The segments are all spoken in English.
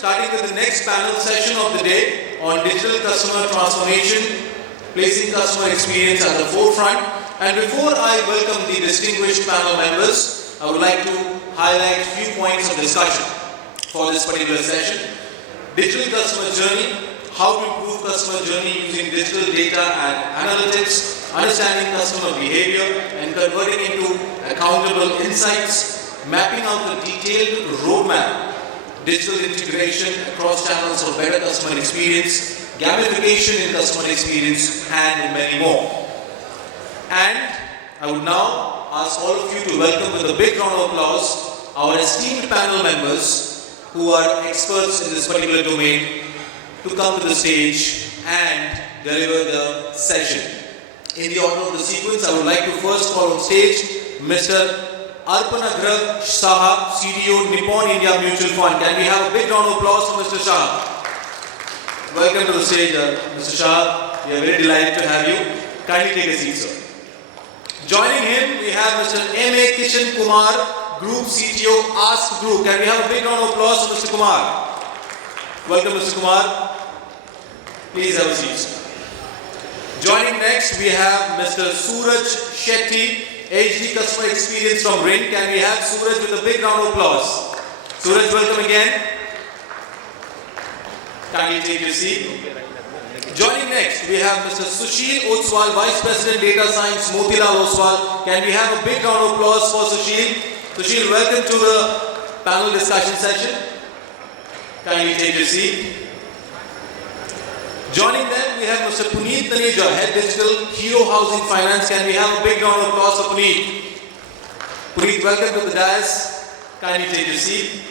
starting with the next panel session of the day on digital customer transformation, placing customer experience at the forefront. And before I welcome the distinguished panel members, I would like to highlight a few points of discussion for this particular session. Digital customer journey, how to improve customer journey using digital data and analytics, understanding customer behavior and converting into accountable insights, mapping out the detailed roadmap, digital integration across channels for better customer experience, gamification in customer experience, and many more. And I would now ask all of you to welcome with a big round of applause our esteemed panel members who are experts in this particular domain to come to the stage and deliver the session. In the order of the sequence, I would like to first call on stage Mr. Arpanarghya Saha, CDO, Nippon India Mutual Fund. Can we have a big round of applause for Mr. Shah? Welcome to the stage, Mr. Shah. We are very delighted to have you. Kindly take a seat, sir. Joining him, we have Mr. M.A.Kishen Kumar, Group CTO, Ask Group. Can we have a big round of applause for Mr. Kumar? Welcome, Mr. Kumar. Please have a seat, sir. Joining next, we have Mr. Suraj, Shetty, HD Customer Experience from Ring. Can we have Suraj with a big round of applause? Suraj, welcome again. Kindly take your seat. Joining next, we have Mr. Sushil Ostwal, Vice President Data Science, Motilal Oswal. Can we have a big round of applause for Sushil? Sushil, welcome to the panel discussion session. Kindly take your seat. Joining them, we have Mr. Puneet Taneja, Head Digital, Hero Housing Finance. Can we have a big round of applause for Puneet? Puneet, welcome to the dais. Kindly take your seat.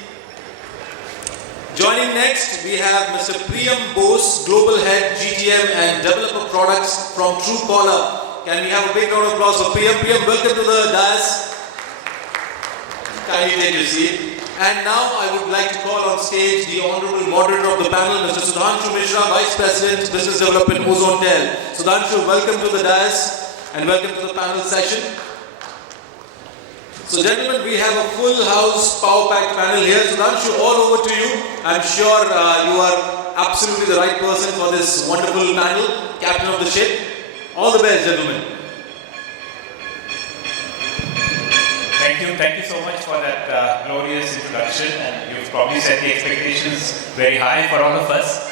Joining next, we have Mr. Priyam Bose, Global Head, GTM and Developer Products from Truecaller. Can we have a big round of applause for Priyam? Priyam, welcome to the dais. Kindly take your seat. And now I would like to call on stage the honorable moderator of the panel, Mr. Sudhanshu Mishra, Vice President, Business Development, Ozonetel. Sudhanshu, welcome to the dais and welcome to the panel session. So gentlemen, we have a full house power-packed panel here. Sudhanshu, all over to you. I'm sure you are absolutely the right person for this wonderful panel, captain of the ship. All the best, gentlemen. Thank you so much for that glorious introduction, and you've probably set the expectations very high for all of us.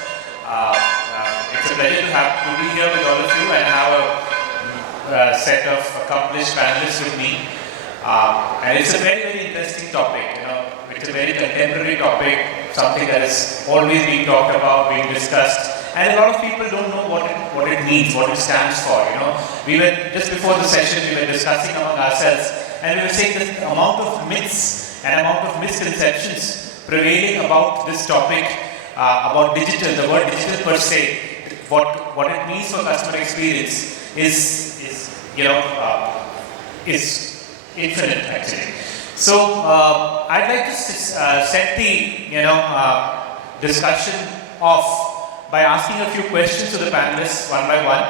It's a pleasure to be here with all of you and have a set of accomplished panelists with me. And it's a very, very interesting topic. It's a very contemporary topic, something that is always being talked about, being discussed. And a lot of people don't know what it means, what it stands for. We were just before the session, we were discussing among ourselves, and we were saying the amount of myths and amount of misconceptions prevailing about this topic, about digital, the word digital per se, what it means for customer experience is infinite actually. So I'd like to set the discussion off by asking a few questions to the panelists one by one.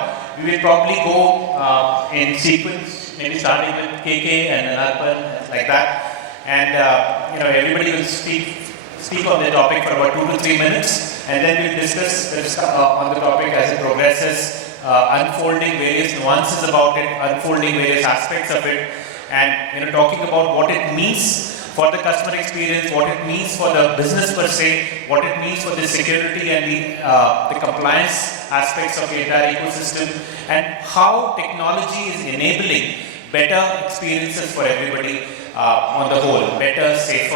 We will probably go in sequence, maybe starting with KK and Arpan, like that. And everybody will speak on the topic for about 2 to 3 minutes, and then we'll discuss on the topic as it progresses, unfolding various nuances about it, unfolding various aspects of it, and talking about what it means for the customer experience, what it means for the business per se, what it means for the security and the compliance aspects of the entire ecosystem, and how technology is enabling better experiences for everybody on the whole, better, safer,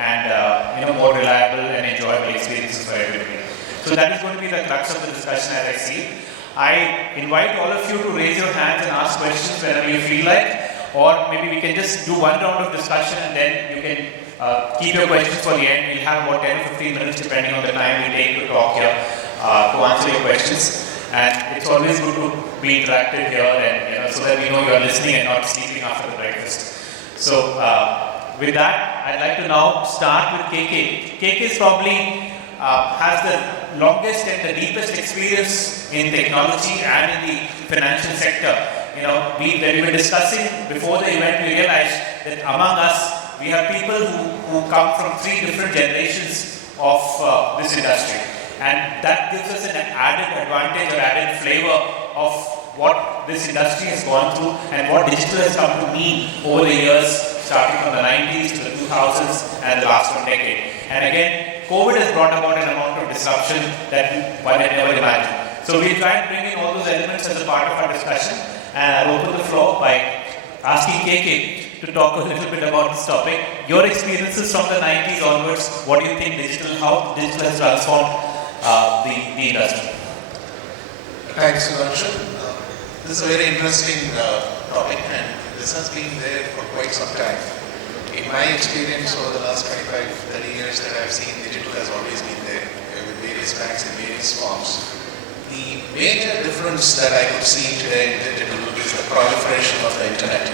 and more reliable and enjoyable experiences for everybody. So that is going to be the crux of the discussion as I see. I invite all of you to raise your hands and ask questions whenever you feel like. Or maybe we can just do one round of discussion and then you can keep your questions for the end. We'll have about 10 to 15 minutes depending on the time we take to talk here to answer your questions. And it's always good to be interactive here and so that we know you are listening and not sleeping after the breakfast. So with that, I'd like to now start with KK. KK is probably has the longest and the deepest experience in technology and in the financial sector. When we were discussing before the event, we realized that among us, we have people who come from 3 different generations of this industry. And that gives us an added advantage or added flavor of what this industry has gone through and what digital has come to mean over the years, starting from the 90s to the 2000s and the last 1 decade. And again, COVID has brought about an amount of disruption that one had never imagined. So we'll try and bring in all those elements as a part of our discussion. And I'll open the floor by asking KK to talk a little bit about this topic. Your experiences from the 90s onwards, what do you think how digital has transformed the industry? Thanks, Sudhanshu. This is a very interesting topic, and this has been there for quite some time. In my experience over the last 25, 30 years that I've seen, digital has always been there with various banks in various forms. The major difference that I could see today in digital is the proliferation of the internet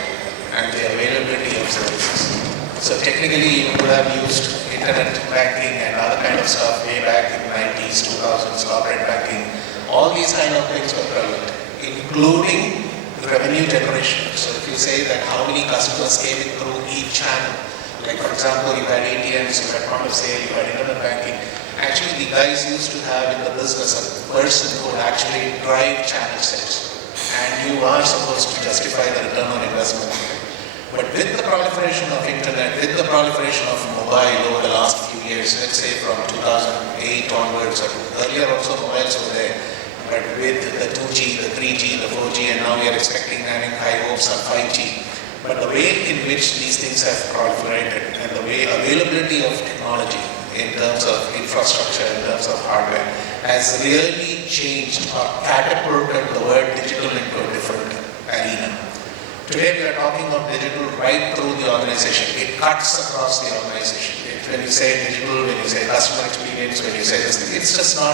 and the availability of services. So technically, you would have used internet banking and other kind of stuff way back in the 90s, 2000s, corporate banking. All these kind of things were prevalent, including revenue generation. So if you say that how many customers came in through each channel, like for example, you had ATMs, you had point of sale, you had internet banking. Actually, the guys used to have in the business a person who would actually drive channel sales, and you are supposed to justify the return on investment. But with the proliferation of internet, with the proliferation of mobile over the last few years, let's say from 2008 onwards, or earlier also mobiles were there, but with the 2G, the 3G, the 4G, and now we are having high hopes on 5G. But the way in which these things have proliferated and the way availability of technology in terms of infrastructure, in terms of hardware, has really changed or catapulted the word digital into a different arena. Today we are talking of digital right through the organization. It cuts across the organization. When you say digital, when you say customer experience, when you say this thing, it's just not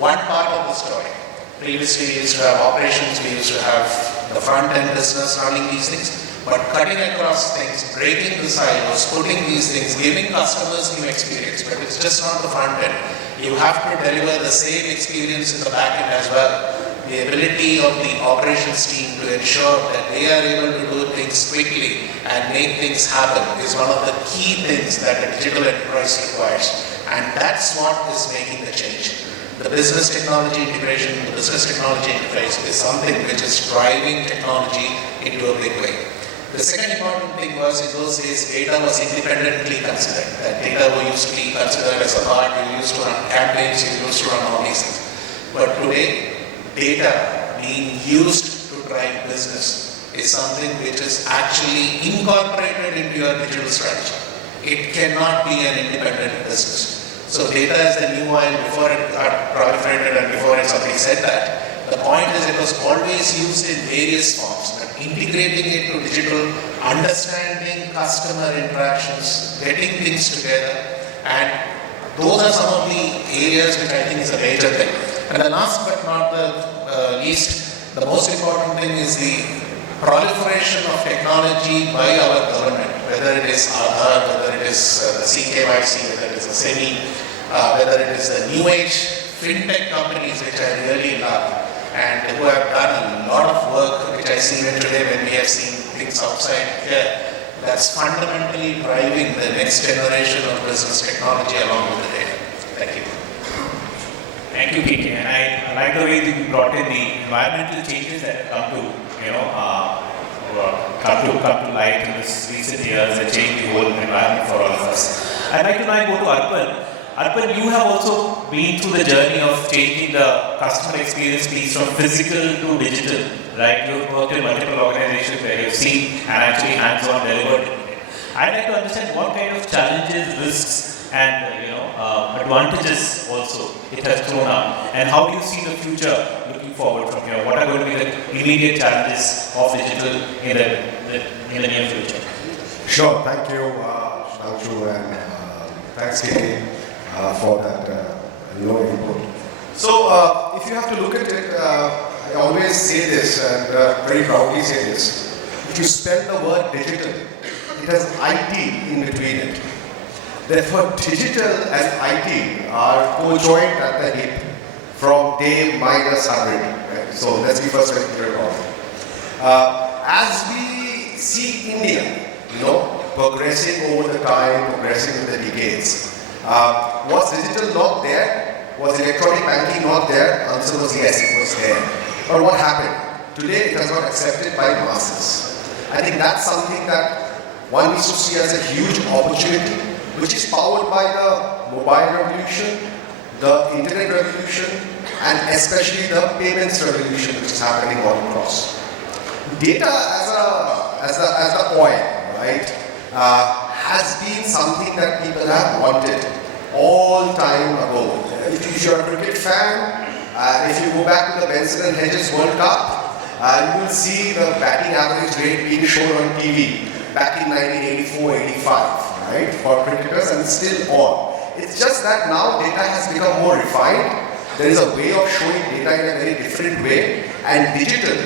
one part of the story. Previously we used to have operations, we used to have the front end business running these things, but cutting across things, breaking the silos, putting these things, giving customers new experience, but it's just not the front end. You have to deliver the same experience in the back end as well. The ability of the operations team to ensure that they are able to do things quickly and make things happen is one of the key things that a digital enterprise requires, and that's what is making the change. The business technology integration, the business technology interface is something which is driving technology into a big way. The second important thing was, in those days, data was independently considered. That data used to be considered as a part, you used to run campaigns, you used to run all these things. But today, data being used to drive business is something which is actually incorporated into your digital strategy. It cannot be an independent business. So data is the new oil. Before it got proliferated and before somebody said that, the point is it was always used in various forms, but integrating it to digital, understanding customer interactions, getting things together, and those are some of the areas which I think is a major thing. And the last but not the least, the most important thing is the proliferation of technology by our government, whether it is Aadhaar, whether it is the CKYC, whether it is the SEMI, whether it is the new age fintech companies which I really love and who have done a lot of work, which I see even today when we have seen things outside here, that's fundamentally driving the next generation of business technology along with the data. Thank you. Thank you, KK. And I like the way that you brought in the environmental changes that have come to come to light in this recent years and change the whole environment for all of us. I'd like to now go to Arpan. Arpan, you have also been through the journey of changing the customer experience piece from physical to digital, right? You've worked in multiple organizations where you've seen and actually hands-on delivered. I'd like to understand what kind of challenges, risks, and advantages also it has thrown up, and how do you see the future looking forward from here? What are going to be the immediate challenges of digital in the near future? Sure, thank you, Sudhanshu, and thanks, KK, for that input. So, if you have to look at it, I always say this, and very proudly say this: if you spell the word digital, it has IT in between it. Therefore, digital and IT are co-joined at the hip from day minus 100. Right? So let's be first very clear about it. As we see India, progressing over the time, progressing with the decades, was digital not there? Was electronic banking not there? Answer was yes, it was there. But what happened? Today it has got accepted by masses. I think that's something that one needs to see as a huge opportunity, which is powered by the mobile revolution, the internet revolution, and especially the payments revolution which is happening all across. Data as the oil, right, has been something that people have wanted all time ago. If you're a cricket fan, if you go back to the Benson and Hedges World Cup, you will see the batting average rate being shown on TV back in 1984-85, right, for cricketers, and still on. It's just that now data has become more refined. There is a way of showing data in a very different way, and digital,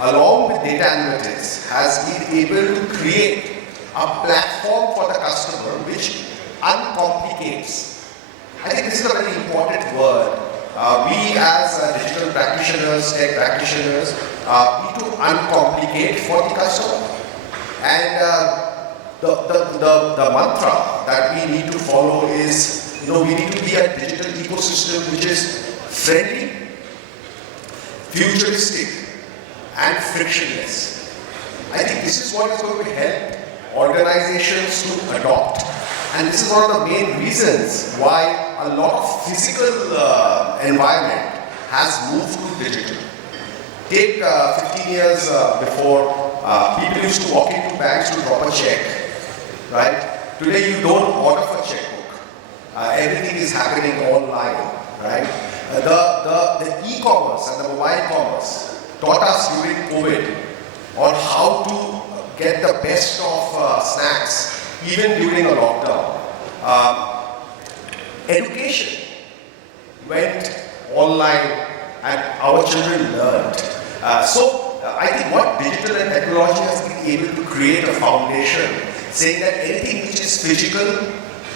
along with data analytics, has been able to create a platform for the customer which uncomplicates. I think this is a very important word. We as digital practitioners, tech practitioners, need to uncomplicate for the customer. And the mantra that we need to follow is, we need to be a digital ecosystem which is friendly, futuristic, and frictionless. I think this is what is going to help organizations to adopt. And this is one of the main reasons why a lot of physical environment has moved to digital. Take 15 years before, people used to walk into banks to drop a check, right? Today you don't order for checkbook. Everything is happening online, right? The e-commerce and the mobile commerce taught us during COVID on how to get the best of snacks even during a lockdown. Education went online and our children learned. So I think what digital and technology has been able to create a foundation, saying that anything which is physical,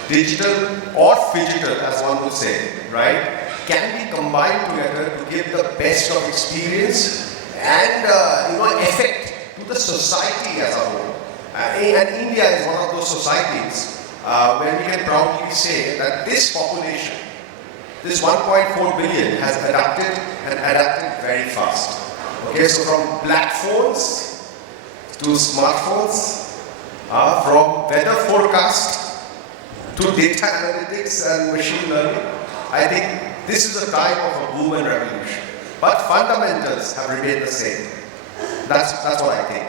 digital, or phygital, as one would say, right, can be combined together to give the best of experience and effect to the society as a whole. And India is one of those societies where we can proudly say that this population, this 1.4 billion, has adapted very fast. Okay, so from black phones to smartphones, from weather forecast to data analytics and machine learning, I think this is a time of a boom and revolution. But fundamentals have remained the same. That's what I think.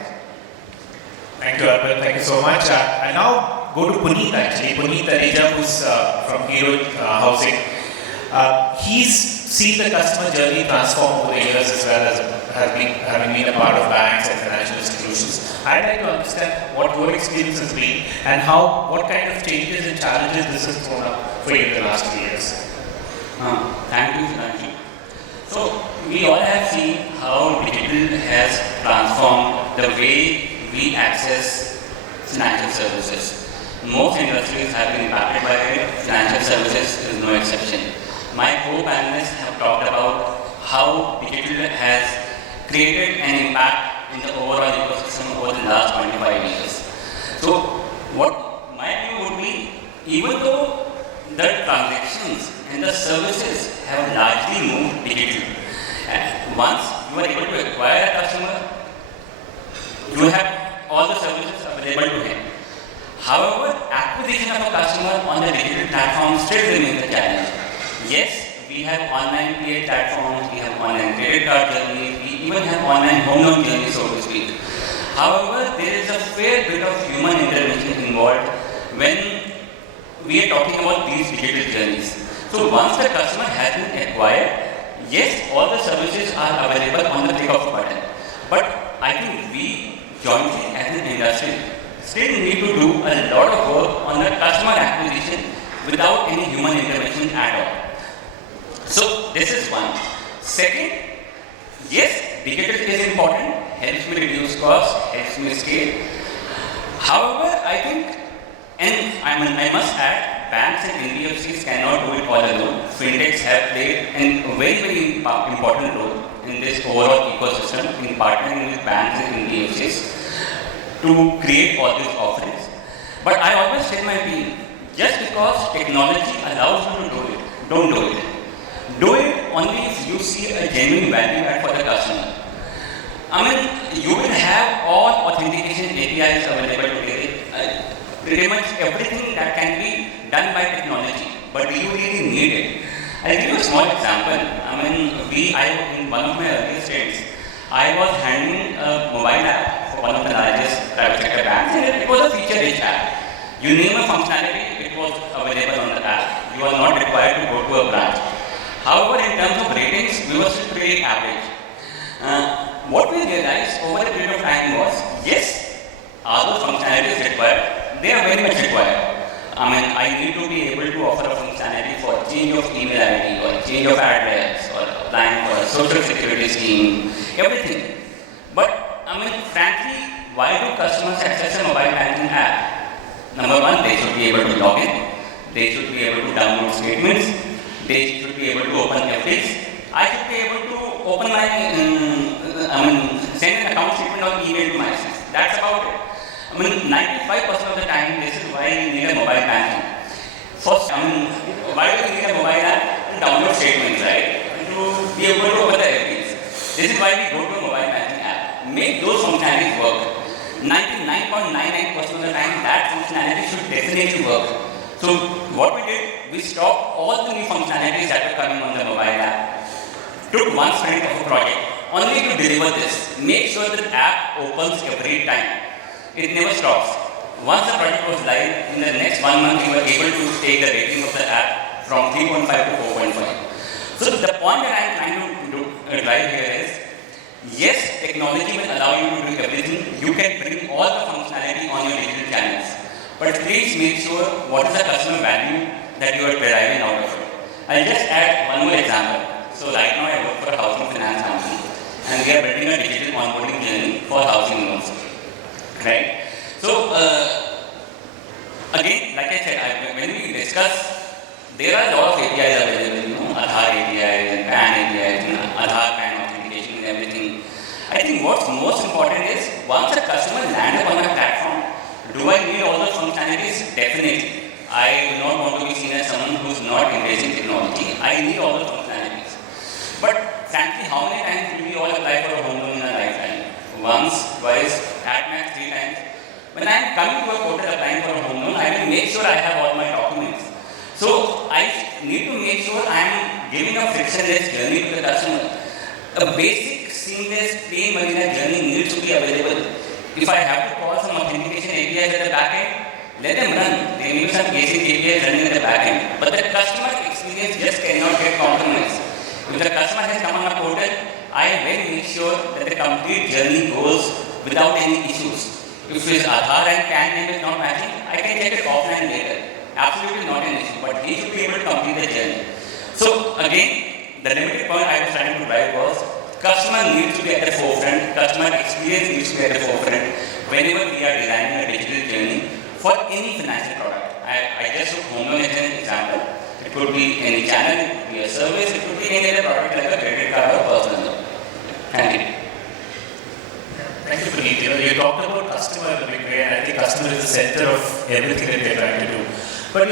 Thank you, Arpan. Thank you so much. I now go to Puneet actually. Puneet Taneja, who's from Hero Housing. He's seen the customer journey transform over the years as well as having been a part of banks and financial institutions. I'd like to understand what your experience has been and what kind of changes and challenges this has thrown up for you in the last 2 years. Thank you, Sudhanshu. So, we all have seen how digital has transformed the way we access financial services. Most industries have been impacted by it. Financial services is no exception. My co-panelists have talked about how digital has created an impact in the overall ecosystem over the last 25 years. So, what my view would be, even though the transactions and the services have largely moved digital, and once you are able to acquire a customer, you have all the services available to him. However, acquisition of a customer on the digital platform still remains a challenge. Yes, we have online PA platforms, we have online credit card journeys, we even have online home loan journeys, so to speak. However, there is a fair bit of human intervention involved when we are talking about these digital journeys. So once the customer has been acquired, yes, all the services are available on the click of a button. But I think we jointly as an industry still need to do a lot of work on the customer acquisition without any human intervention at all. So this is one. Second, yes, digital is important, helps me reduce costs, helps me scale. However, I think, and I must add, banks and NBFCs cannot do it all alone. Fintechs have played a very, very important role in this overall ecosystem in partnering with banks and NBFCs to create all these offerings. But I always tell my team, just because technology allows you to do it, don't do it. Do it only if you see a genuine value add for the customer. I mean, you will have all authentication APIs available today. Pretty much everything that can be done by technology, but do you really need it? I'll give you a small example. I mean, in one of my earlier states, I was handling a mobile app for one of the largest private sector banks, and it was a feature-rich app. You name a functionality, it was available on the app. You are not required to go to a branch. However, in terms of ratings, we were still pretty average. What we realized over a period of time was, yes, are those functionalities required? They are very much required. I mean, I need to be able to offer a functionality for change of email ID or change of address or applying for a social security scheme, everything. But, I mean, frankly, why do customers access a mobile banking app? Number one, they should be able to log in. They should be able to download statements. They should be able to open FDs. I should be able to open my, send an account statement or email to myself. That's about it. I mean, 95% of the time, this is why you need a mobile banking. First, why do you need a mobile app? To download statements, right? To be able to open the FDs. This is why we go to a mobile banking app. Make those functionalities work. 99.99% of the time, that functionality should definitely work. So, what we did, we stopped all the new functionalities that were coming on the mobile app. Took one sprint of a project only to deliver this. Make sure that the app opens every time. It never stops. Once the project was live, in the next 1 month, we were able to take the rating of the app from 3.5 to 4.5. So the point that I am trying to drive here is, yes, technology will allow you to do everything. You can bring all the functionality on your digital channels. But please make sure what is the customer value that you are deriving out of it. I'll just add one more example. So right now I work for a housing finance company, and we are building a digital onboarding journey for housing loans. Right? So, again, like I said, when we discuss, there are a lot of APIs available, Aadhaar APIs and PAN APIs, Aadhaar PAN authentication and everything. I think what's most important is, once a customer lands upon a platform, do I need all those functionalities? Definitely. I do not want to be seen as someone who's not embracing technology. I need all those functionalities. But frankly, how many times do we all apply for a home loan in our lifetime? Once, twice, at max 3 times. When I am coming to a portal applying for a home loan, I will make sure I have all my documents. So I need to make sure I am giving a frictionless journey to the customer. A basic, seamless, plain vanilla journey needs to be available. If I have to call some authentication APIs at the back end, let them run. There may be some basic APIs running at the back end. But the customer experience just cannot get compromised. If the customer has come on a portal, I will make sure that the complete journey goes without any issues. If his Aadhaar and PAN name is not matching, I can check it offline later. Absolutely not an issue, but he should be able to complete the journey. So again, the limited point I was trying to drive was, customer needs to be at the forefront, customer experience needs to be at the forefront whenever we are designing a digital journey for any financial product. I just took home loan as an example. It could be any channel, it could be a service, it could be any other product like a credit card or personal loan. Thank you. Thank you, Puneet. You talked about customer in a big way, and I think customer is the center of everything that we are trying to do. But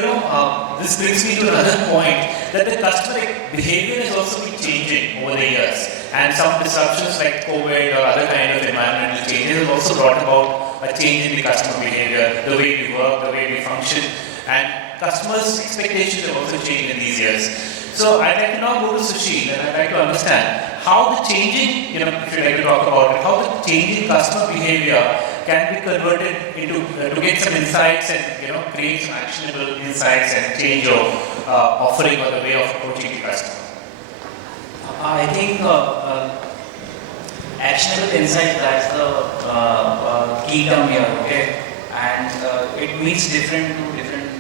this brings me to another point, that the customer behavior has also been changing over the years. And some disruptions like COVID or other kind of environmental changes have also brought about a change in the customer behavior, the way we work, the way we function. And customers' expectations have also changed in these years. So I'd like to now go to Sushil, and I'd like to understand how the changing, if you'd like to talk about it, how the changing customer behavior can be converted into, to get some insights and, create some actionable insights and change your offering or the way of approaching the customer. I think actionable insight, that's the key term here, okay? And it means different to different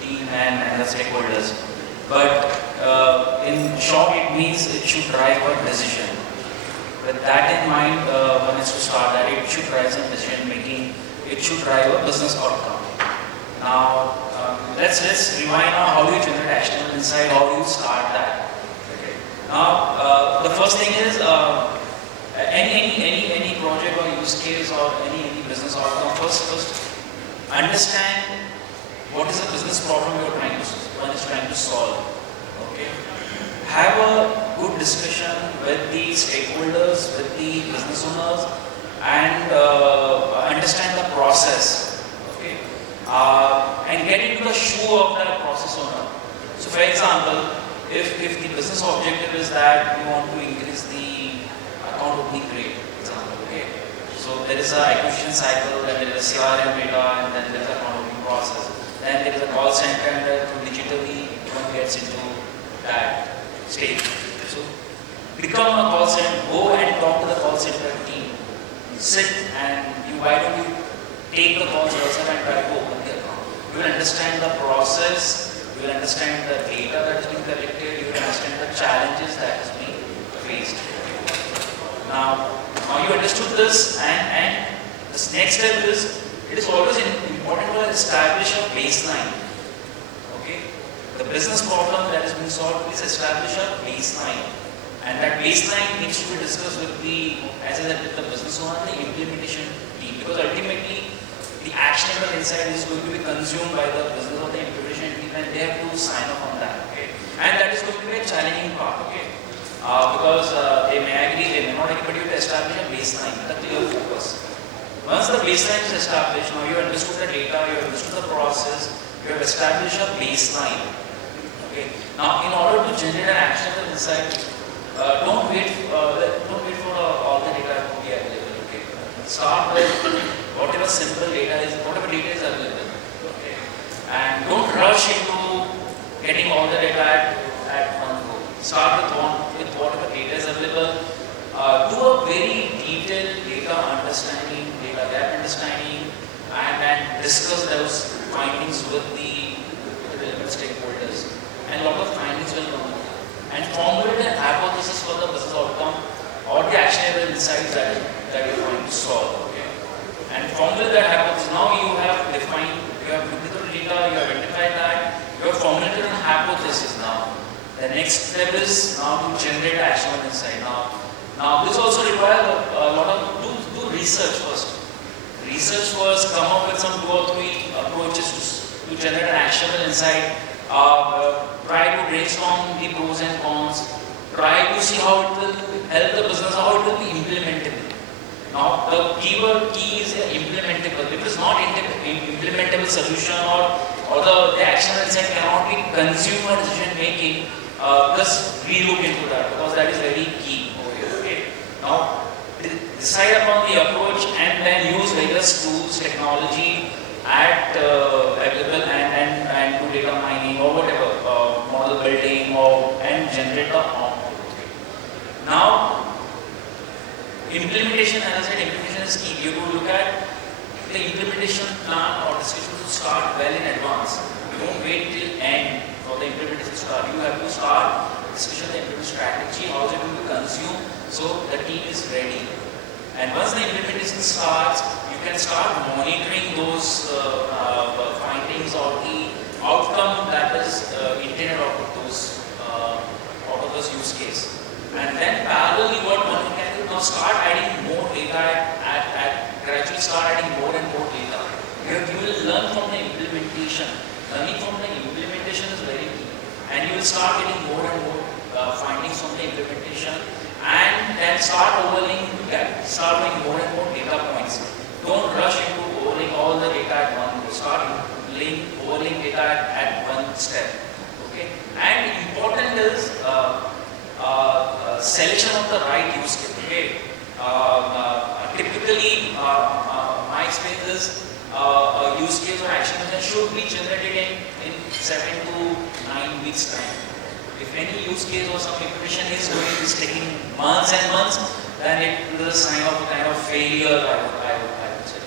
team and the stakeholders. But in short, it means it should drive a decision. With that in mind, one is to start that it should drive some decision making, it should drive a business outcome. Now, let's rewind now, how do you generate actionable insight, how do you start that? Okay. Now, the first thing is, any project or use case or any business outcome, first understand what is the business problem one is trying to solve. Okay. Have a good discussion with the stakeholders, with the business owners, and understand the process. Okay. And get into the shoe of that process owner. So, for example, if the business objective is that you want to increase the account opening rate, for example, okay. So there is a acquisition cycle, then there is a CRM data, and then there is a account opening process. Then there is a call center, and digitally one gets into that stage. So become a call center, go and talk to the call center team. Sit and why don't you take the calls yourself and try to open the account. You will understand the process, you will understand the data that is being collected, you will understand the challenges that is being faced. Now you understood this, and this next step is, it is always important to establish a baseline. Okay? The business problem that is being solved is establish a baseline. And that baseline needs to be discussed with the business owner and the implementation team. Because ultimately, the actionable insight is going to be consumed by the business or the implementation team, and they have to sign off on that. Okay? And that is going to be a challenging part. Okay? Because they may agree, they may not agree, but you have to establish a baseline, a clear focus. Once the baseline is established, now you have understood the data, you have understood the process, you have established a baseline. Okay. Now, in order to generate an actionable insight, don't wait for all the data to be available. Okay. Start with whatever simple data is, whatever data is available. Okay. And don't rush into getting all the data at one go. Start with whatever data is available. Do a very detailed data understanding, data gap understanding, and discuss those findings with the relevant stakeholders. And a lot of findings will come. And formulate an hypothesis for the business outcome or the actionable insights that you're going to solve. Okay? And formulate that hypothesis. Now you have defined, you have looked at the data, you have identified that, you have formulated a hypothesis now. The next step is now to generate actionable insight. Now this also requires a lot of do research first. Research first, come up with some 2 or 3 approaches to generate an actionable insight. Try to brainstorm the pros and cons. Try to see how it will help the business, how it will be implementable. Now the key is implementable. If it is not implementable solution or the actionable insight cannot be consumed for decision making, just relook into that, because that is very key over here. Okay? Now decide upon the approach and then use various tools, technology available and do data mining or whatever, model building and generate the output. Now implementation, as I said, implementation is key. You have to look at the implementation plan or discussion to start well in advance. You don't wait till end for the implementation to start. You have to start discussion, the implementation strategy, how is it going to consume, so the team is ready. And once the implementation starts, you can start monitoring those findings or the outcome that is intended out of those use case. And then parallelly, what one can do now, start adding more data gradually start adding more and more data. You will learn from the implementation. Learning from the implementation is very key. And you will start getting more and more findings from the implementation, and then start doing more and more data points. Don't rush into overlaying all the data at one go. Start overlaying data at one step. Okay? And important is selection of the right use case. Okay? Typically, my experience is a use case or action should be generated in 7 to 9 weeks time. If any use case or some implementation is taking months and months, then it is a sign of a kind of failure, I would say.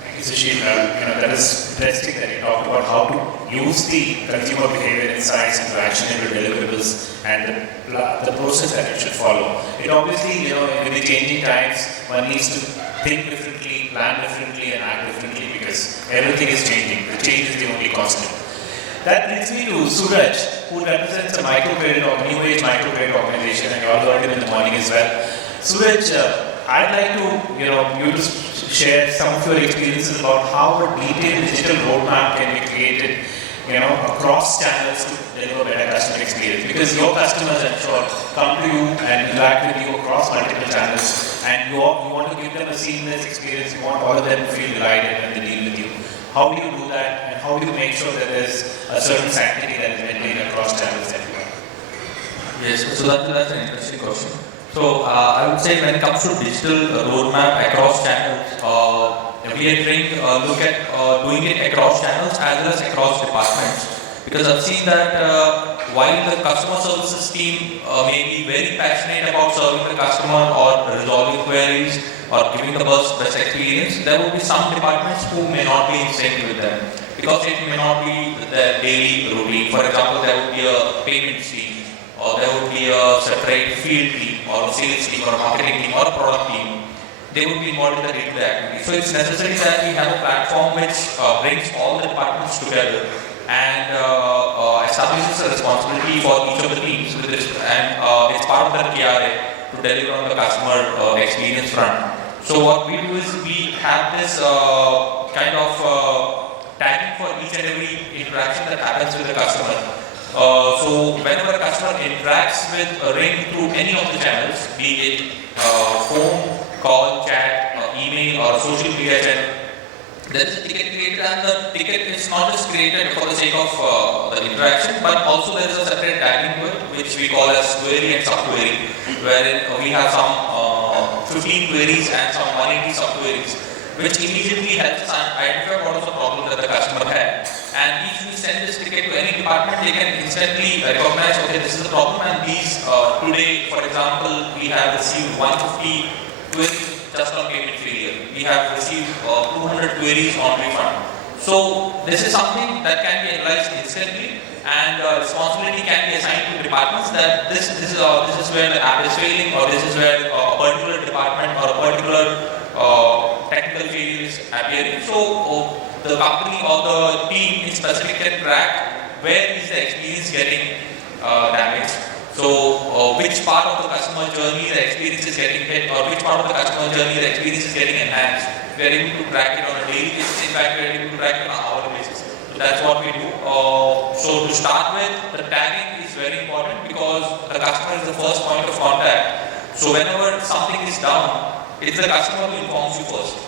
Thank you, Sushil. That is interesting that you talked about how to use the consumer behavior insights into actionable deliverables and the process that it should follow. It obviously, with the changing times, one needs to think differently, plan differently, and act differently, because everything is changing. The change is the only constant. That brings me to Suraj, who represents a microcredit or new age microcredit organization, and you all heard him in the morning as well. Suraj, I'd like to, you to share some of your experiences about how a detailed digital roadmap can be created, across channels to deliver better customer experience. Because your customers, I'm sure, come to you and interact with you across multiple channels, and you want to give them a seamless experience. You want all of them to feel delighted when they deal with you. How do you do that, and how do you make sure that there's a certain sanctity that is maintained across channels that you have? Yes, so that's an interesting question. So I would say when it comes to digital roadmap across channels, we are trying to look at doing it across channels as well as across departments. Because I've seen that while the customer services team may be very passionate about serving the customer or resolving queries or giving the best experience, there will be some departments who may not be in sync with them because it may not be their daily routine. For example, there would be a payments team, or there would be a separate field team, or a sales team, or a marketing team, or a product team. They would be involved in the day-to-day activity. So it's necessary that we have a platform which brings all the departments together and establishes a responsibility for each of the teams with this, and it's part of the KRA to deliver on the customer experience front. So what we do is we have this kind of tagging for each and every interaction that happens with the customer. So whenever a customer interacts with a ring through any of the channels, be it phone, call, chat, email, or social media channel, there is a ticket created, and the ticket is not just created for the sake of the interaction, but also there is a separate tagging to it, which we call as query and sub-query, wherein we have some 15 queries and some 180 sub-queries, which immediately helps us identify what is the problem that the customer had. And if we send this ticket to any department, they can instantly recognize, okay, this is the problem, and these, today, for example, we have received 150 queries just on payment failure. We have received 200 queries on refund. So this is something that can be analyzed instantly, and responsibility can be assigned to departments that this is where the app is failing, or this is where a particular department or a particular technical failure is appearing. So the company or the team in specific can track where is the experience getting damaged. So which part of the customer journey the experience is getting hit, or which part of the customer journey the experience is getting enhanced. We are able to track it on a daily basis. In fact, we are able to track it on an hourly basis. So that's what we do. So to start with, the tagging is very important because the customer is the first point of contact. So whenever something is down, it's the customer who informs you first.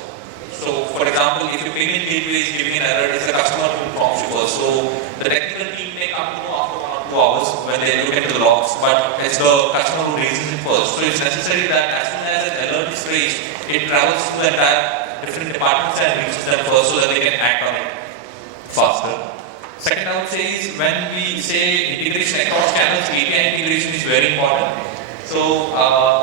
So for example, if your payment gateway is giving an error, it's the customer who informs you first. So the technical team may come to know after 1 or 2 hours when they look into the logs, but it's the customer who raises it first. So it's necessary that as soon as an alert is raised, it travels to the entire different departments and reaches them first so that they can act on it faster. Second, I would say is when we say integration across channels, API integration is very important. So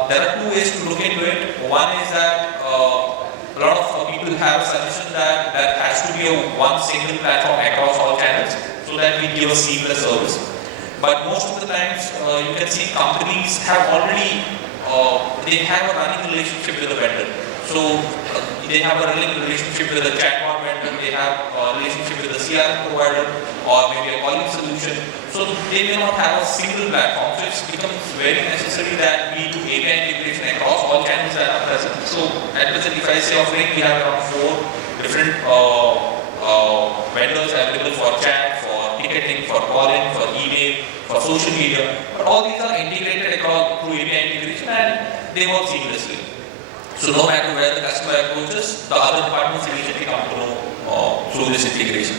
there are 2 ways to look into it. One is that a lot of people have a suggestion that there has to be one single platform across all channels so that we give a seamless service. But most of the times, you can see companies have already, they have a running relationship with the vendor. So they have a running relationship with the chatbot vendor, they have a relationship with the CRM provider, or maybe a calling solution. So they may not have a single platform. So it becomes very necessary that we do API integration across all channels that are present. So at present, if I say offering, we have around 4 different vendors available for chat, for ticketing, for calling, for email, for social media. But all these are integrated across through API integration, and they work seamlessly. So no matter where the customer approaches, the other departments immediately come to know through this integration.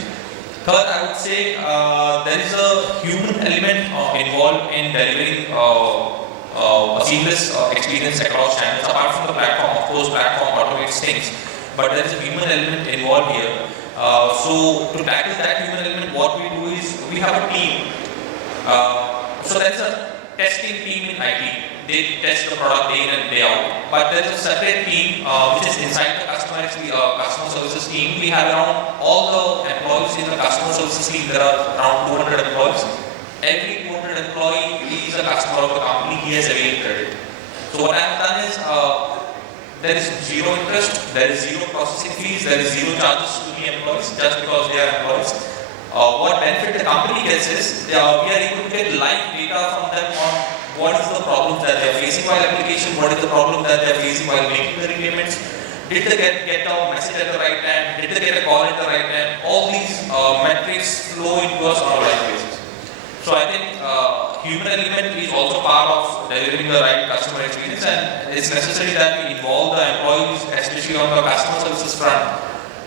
Third, I would say there is a human element involved in delivering a seamless experience across channels. Apart from the platform, of course, platform automates things, but there is a human element involved here. So to tackle that human element, what we do is we have a team. So there is a testing team in IT. They test the product day in and day out. But there is a separate team which is inside the customer services team. We have around all the employees in the customer services team. There are around 200 employees. Every 200 employee is a customer of the company. He has availed credit. So what I have done is there is zero interest, there is zero processing fees, there is zero charges to the employees just because they are employees. What benefit the company gets is we are able to get live data from them on what is the problem that they are facing while application, what is the problem that they are facing while making the repayments, Did they get a message at the right time? Did they get a call at the right time? All these metrics flow into us on a live basis. So I think human element is also part of delivering the right customer experience, and it's necessary that we involve the employees, especially on the customer services front,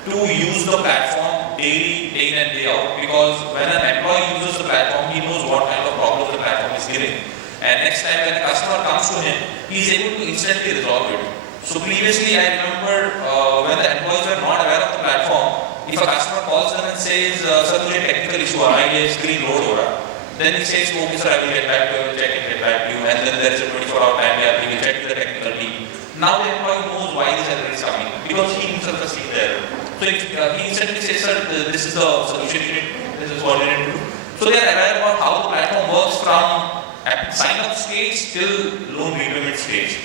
to use the platform daily, day in and day out, because when an employee uses the platform, he knows what kind of problem the platform is giving. And next time when a customer comes to him, he is able to instantly resolve it. So previously I remember when the employees were not aware of the platform, if a customer calls them and says, sir, मुझे technical issue आ रहा है, ये screen load हो रहा है, then he says, okay sir, I will get back to you, I will check and get back to you, and then there is a 24-hour time where we will check with the technical team. Now the employee knows why this error is coming, because he himself has seen the error. So if he instantly says, sir, this is the solution you need to do, this is what you need to do. So they are aware about how the platform works from sign-up stage till loan repayment stage.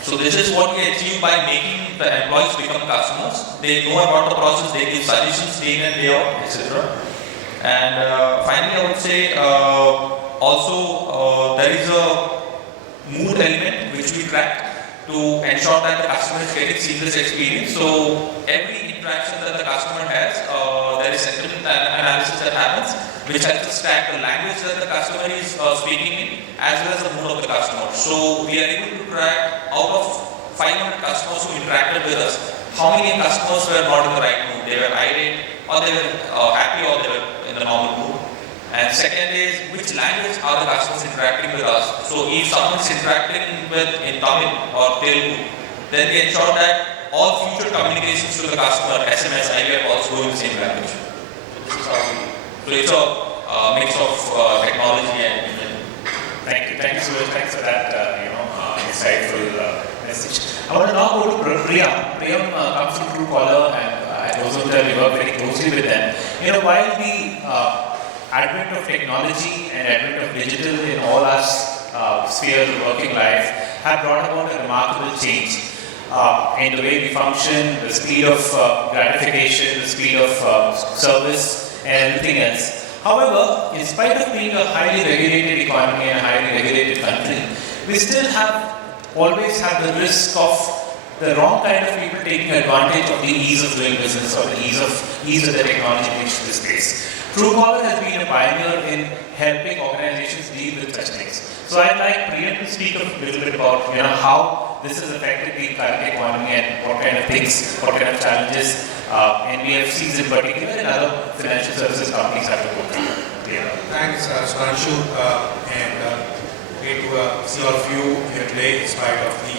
So this is what we achieve by making the employees become customers. They know about the process, they give suggestions day in and day out, etc. And finally, I would say also there is a mood element which we track to ensure that the customer is getting seamless experience. So every interaction that the customer has, there is sentiment analysis that happens, which helps us track the language that the customer is speaking in, as well as the mood of the customer. So we are able to track out of 500 customers who interacted with us, how many customers were not in the right mood. They were irate, or they were happy, or they were in the normal mood. And second is, which language are the customers interacting with us? So if someone is interacting with in Tamil or Telugu, then we ensure that all future communications to the customer, SMS, IVR calls, go in the same language. So this is how we. So it's a mix of technology and. Thank you, Suraj. Thanks for that, insightful message. I want to now go to Priyam. Priyam comes from Truecaller, and at Ozonetel we work very closely with them. While the advent of technology and advent of digital in all our spheres of working life have brought about a remarkable change in the way we function, the speed of gratification, the speed of service, and everything else. However, in spite of being a highly regulated economy and a highly regulated country, we still always have the risk of the wrong kind of people taking advantage of the ease of doing business or the ease of the technology reach to this space. Truecaller has been a pioneer in helping organizations deal with such things. So I'd like Priyam to speak a little bit about how this has affected the current economy and what kind of things, what kind of challenges NBFCs in particular and other financial services companies have to go through. Yeah. Thanks, Sudhanshu, and great to see all of you here today in spite of the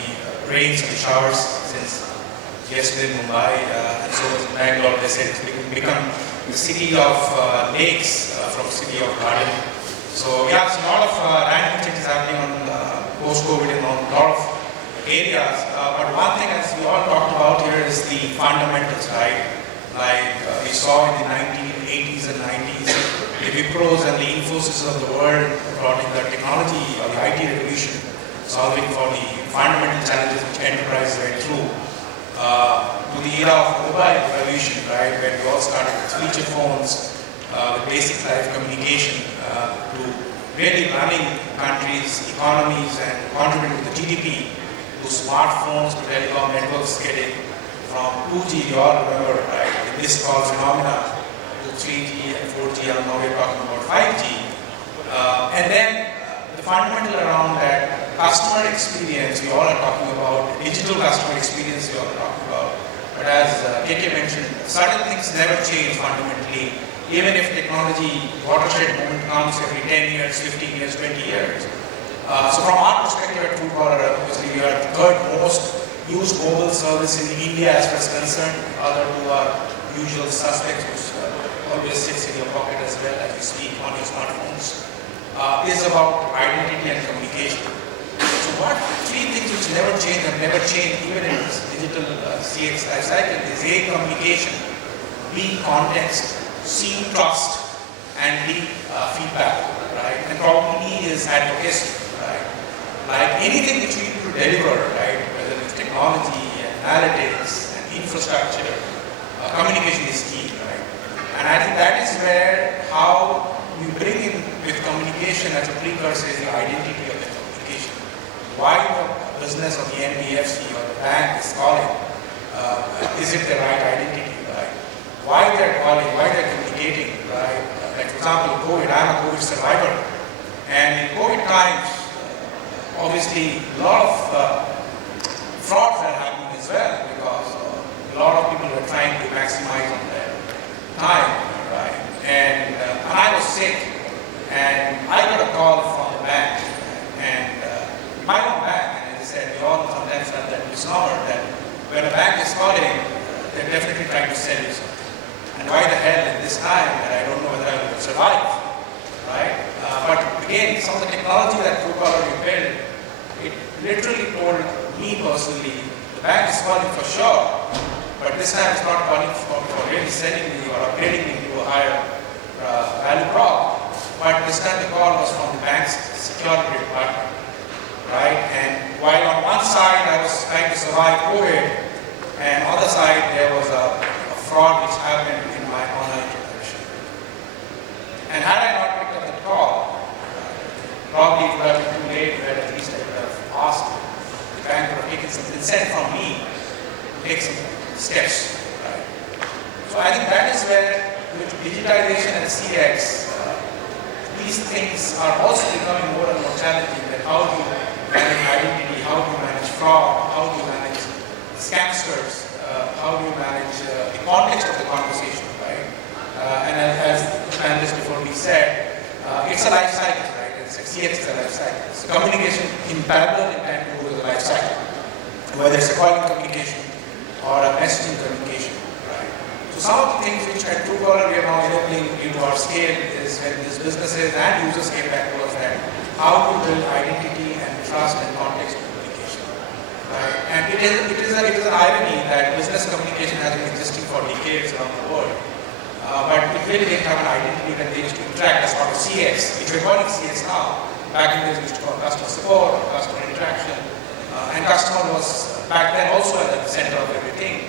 rains and the showers since yesterday in Mumbai. And so in Bangalore, they said it's become the city of lakes from city of garden. So yeah, there's a lot of random changes happening on post-COVID in a lot of areas. But one thing, as we all talked about here, is the fundamentals, right? Like we saw in the 1980s and 90s, the Wipros and the Infosys of the world brought in the technology or the IT revolution, solving for the fundamental challenges which enterprises went through. To the era of mobile revolution, right, where we all started with feature phones, with basic life communication, to really running countries, economies, and contributing to the GDP, to smartphones, to telecom networks getting from 2G, you all remember, right, the missed call phenomena, to 3G and 4G, and now we're talking about 5G. And then the fundamental around that customer experience, we all are talking about, digital customer experience we all are talking about. But as KK mentioned, certain things never change fundamentally, even if technology watershed moment comes every 10 years, 15 years, 20 years. So from our perspective at Truecaller, obviously we are the third most used mobile service in India as far as concerned, other to our usual suspects, which always sits in your pocket as well as you speak on your smartphones, is about identity and communication. So what three things which never change and never change even in this digital CX life cycle is A, communication, B, context, C, trust, and D, feedback, right? And probably E is advocacy, right? Like anything which we need to deliver, right? Whether it's technology, analytics, and infrastructure, communication is key, right? And I think that is where how we bring in with communication as a precursor is the identity of the communication. Why the business of the NBFC or the bank is calling is it the right identity, right? Why they're calling, why they're communicating, right? Like for example, COVID, I'm a COVID survivor. And in COVID times, obviously a lot of frauds are happening as well because a lot of people were trying to maximize on their time, right? And I was sick and I got a call from the bank and my own bank, and as I said, we all sometimes have that misnomer that when a bank is calling, they're definitely trying to sell you something. And why the hell in this time that I don't know whether I will survive, right? But again, some of the technology that Truecaller we built, it literally told me personally, the bank is calling for sure, but this time it's not calling for really selling me or upgrading me to a higher value prop. But this time the call was from the bank's security department, right? And while on one side I was trying to survive COVID, and on the other side there was a fraud which happened in my online transaction. And had I not picked up the call, probably it would have been too late, where at least I would have asked the bank would have taken some consent from me to take some steps. Right? So I think that is where with digitization and CX, these things are also becoming more and more challenging. That how do you manage identity, how do you manage fraud, how do you manage scamsters, how do you manage the context of the conversation, right? And as the panelists before me said, it's a life cycle, right? CX is a life cycle. So communication in parallel in time to go to the life cycle, whether it's a calling communication or a messaging communication, right? So some of the things which at Truecaller we are now enabling into our scale is when these businesses and users came back to us that how to build identity and trust and context communication, right? And it is an irony that business communication has been existing for decades around the world. But it really didn't have an identity when they used to interact as part of CX, which we're calling CX now. Back in the days we used to call customer support or customer interaction. And customer was back then also at the center of everything,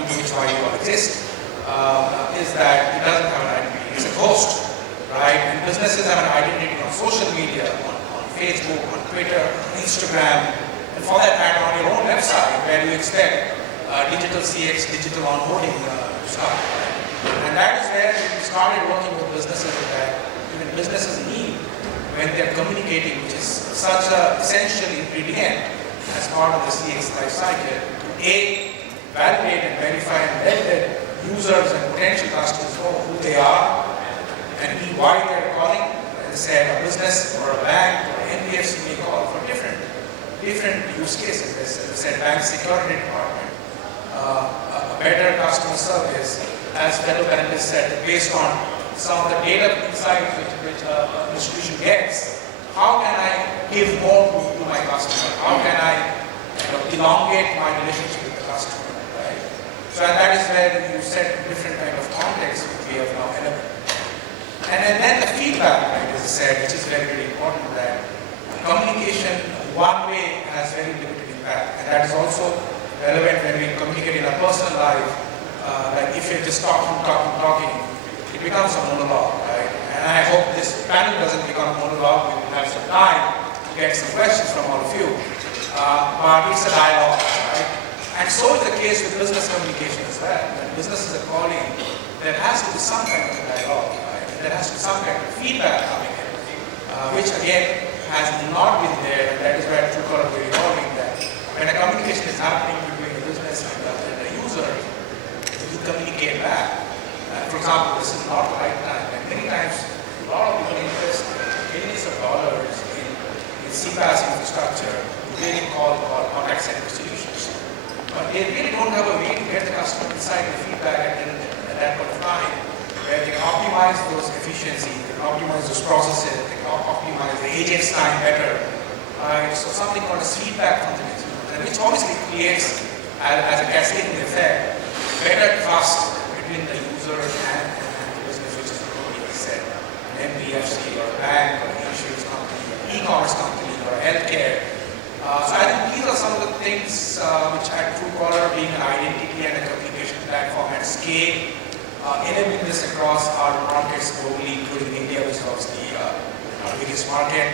due to which why you all exist, is that it doesn't have an identity. It's a ghost, right? And businesses have an identity on social media, on Facebook, on Twitter, Instagram, and for that matter on your own website where you expect digital CX, digital onboarding stuff. And that is where we started working with businesses that even businesses need when they're communicating, which is such an essential ingredient as part of the CX life cycle, to A, validate and verify and let the users and potential customers know who they are, and B, why they're calling. As I said, a business or a bank or an NBFC may call for different use cases. As I said, bank security department, a better customer service, as fellow panelists said, based on some of the data insights which an institution gets, how can I give more to my customer? How can I elongate my relationship with the customer? Right? So that is where you set different kind of context which we have now enabled. And then the feedback, right, as I said, which is very, very important, that communication one way has very limited impact. And that is also relevant when we communicate in a personal life. Like if you're just talking, it becomes a monologue, right? And I hope this panel doesn't become a monologue. We will have some time to get some questions from all of you. But it's a dialogue, right? And so is the case with business communication as well. When businesses are calling, there has to be some kind of dialogue, right? There has to be some kind of feedback coming in, which again has not been there. And that is where Truecaller is evolving that when a communication is happening between the business and the user, you communicate back. For example, this is not the right time. And many times, a lot of people invest millions of dollars in CPaaS infrastructure to really call contact center solutions. But they really don't have a way to get the customer insight and feedback at that point of time, where they can optimize those efficiencies, they can optimize those processes, they can optimize the agent's time better. So something called a feedback from the consumer, which obviously creates, as a cascading effect, better trust between the user and the business, which is what we said, an NBFC or a bank or an insurance company, or an e-commerce company or healthcare. So I think these are some of the things which at Truecaller, being an identity and a communication platform at scale, enabling this across our markets globally, including India, which is obviously our biggest market.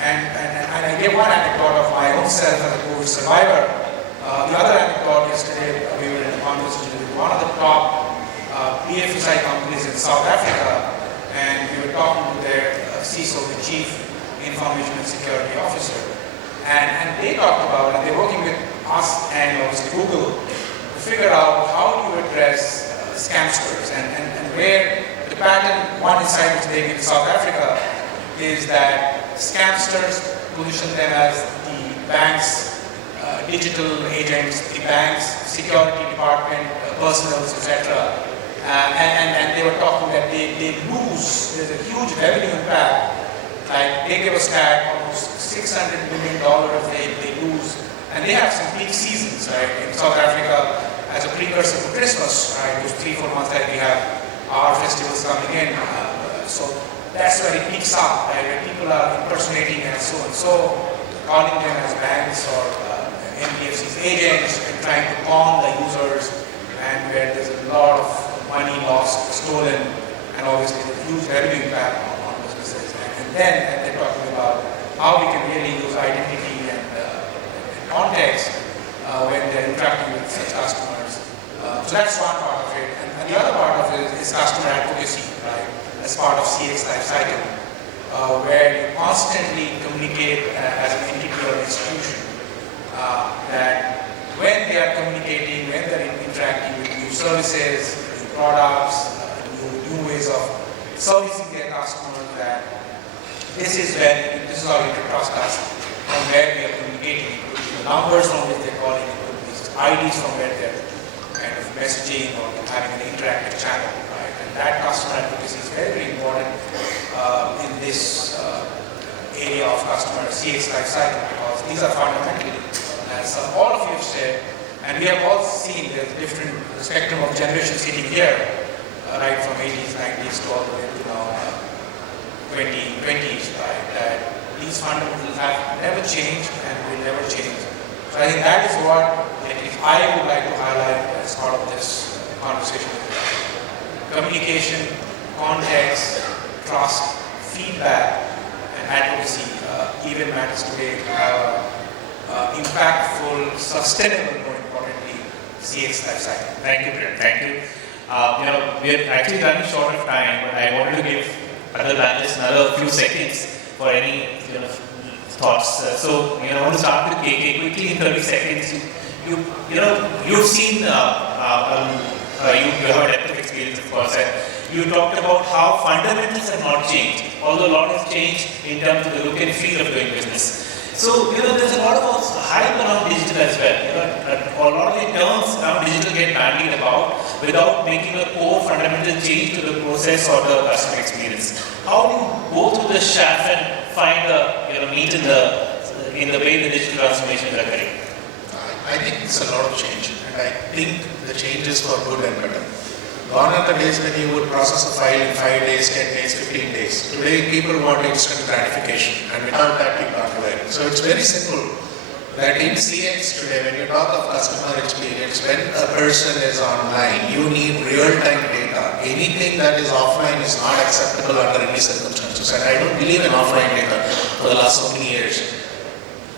And I gave one anecdote of my own self as a COVID survivor. The other anecdote, yesterday we were in a conversation with one of the top BFSI companies in South Africa, and we were talking to their CISO, the Chief Information and Security Officer, and they talked about, and they're working with us and obviously Google to figure out how do you address scamsters, and where the pattern, one insight which they give in South Africa is that scamsters position them as the bank's digital agents, the bank's security department personnel, etc. And they were talking that they lose, there's a huge revenue impact. Like they give a stat, almost $600 million they lose. And they have some peak seasons, right? In South Africa, as a precursor to Christmas, right? Those 3-4 months that we have our festivals coming in. So that's where it peaks up, right? Where people are impersonating and so, calling them as banks or NBFC's agents and trying to con the users, and where there's a lot of money lost, stolen, and obviously there's a huge revenue impact on businesses. And then they're talking about how we can really use identity and context when they're interacting with such customers. So that's one part of it. And the other part of it is customer advocacy, right? As part of CX life cycle, where you constantly communicate as an entity or institution that when they are communicating, when they're interacting with new services, new products, new ways of servicing their customers, that this is how you can trust us, from where we are communicating. It could be the numbers from which they're calling, it could be IDs from where they're kind of messaging or having an interactive channel, right? And that customer advocacy is very, very important in this area of customer CX life cycle, because these are fundamentally, as all of you have said, and we have all seen there's different spectrum of generations sitting here, right from 80s, 90s to all the way to now 2020s, right? That these fundamentals have never changed and will never change. So I think that is what I would like to highlight as part of this conversation. Communication, context, trust, feedback, and advocacy even matters today to have impactful, sustainable, more importantly, CX life cycle. Thank you, Priyam. Thank you. We are actually running short of time, but I wanted to give other panelists another few seconds for any thoughts. I want to start with KK quickly in 30 seconds. You've seen, you have a depth of experience, of course. You talked about how fundamentals have not changed, although a lot has changed in terms of the look and feel of doing business. So, there's a lot of hype around digital as well. A lot of the terms around digital get bandied about without making a core fundamental change to the process or the customer experience. How do you go through the shaft and find the meat in the way the digital transformation is occurring? I think it's a lot of change, and I think the change is for good and better. Gone are the days when you would process a file in 5 days, 10 days, 15 days. Today, people want instant gratification, and without that, you can't do it. So it's very simple that in CX today, when you talk of customer experience, when a person is online, you need real-time data. Anything that is offline is not acceptable under any circumstances, and I don't believe in offline data for the last so many years.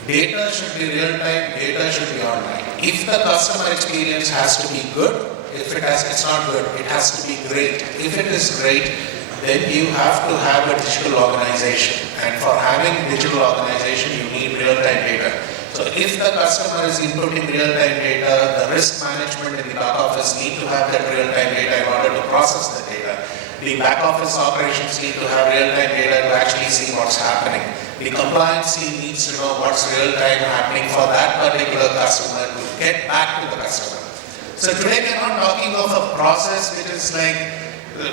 Data should be real-time, data should be online. If the customer experience has to be good, it's not good, it has to be great. If it is great, then you have to have a digital organization. And for having digital organization, you need real-time data. So if the customer is inputting real-time data, the risk management in the back office need to have that real-time data in order to process the data. The back office operations need to have real-time data to actually see what's happening. The compliance team needs to know what's real-time happening for that particular customer to get back to the customer. So today we are not talking of a process which is like